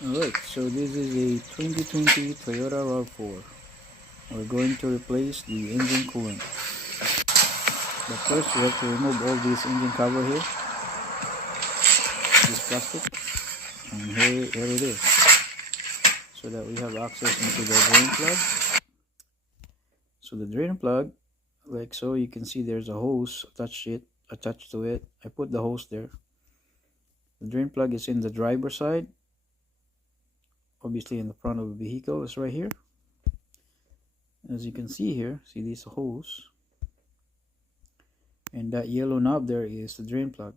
Alright, so this is a 2020 Toyota rav4. We're going to replace the engine coolant. But first we have to remove all this engine cover here, this plastic, and here it is, so that we have access into the drain plug. So the drain plug, like so, you can see there's a hose attached to it. I put the hose there. The drain plug is in the driver's side. Obviously in the front of the vehicle is right here. As you can see here, see this hose, and that yellow knob there is the drain plug.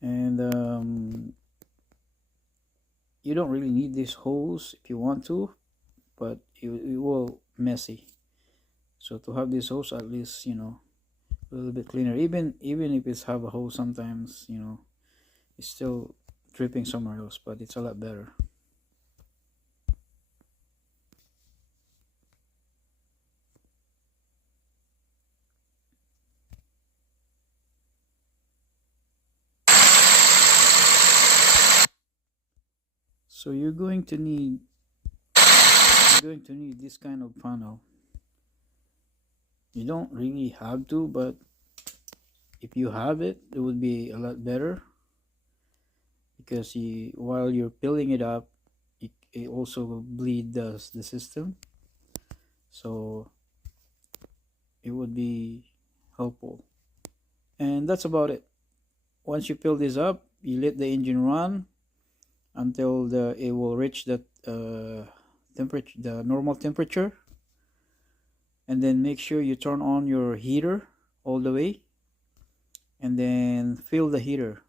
And you don't really need this hose if you want to, but it will messy. So to have this hose, at least, you know, a little bit cleaner. Even if it's have a hose, sometimes, you know, it's still dripping somewhere else, but it's a lot better. So you're going to need this kind of funnel. You don't really have to, but if you have it, it would be a lot better, because while you're filling it up, it also bleed the system, so it would be helpful. And that's about it. Once you fill this up, you let the engine run until it will reach that temperature, the normal temperature, and then make sure you turn on your heater all the way, and then fill the heater.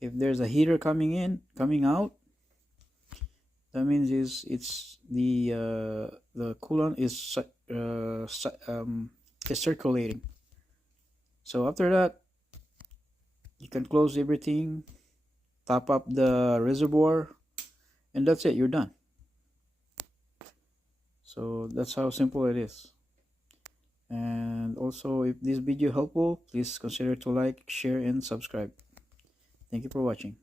If there's a heater coming out, that means it's the coolant is circulating. So after that, you can close everything, top up the reservoir, and that's it, you're done. So that's how simple it is. And also, if this video helpful, please consider to like, share, and subscribe. Thank you for watching.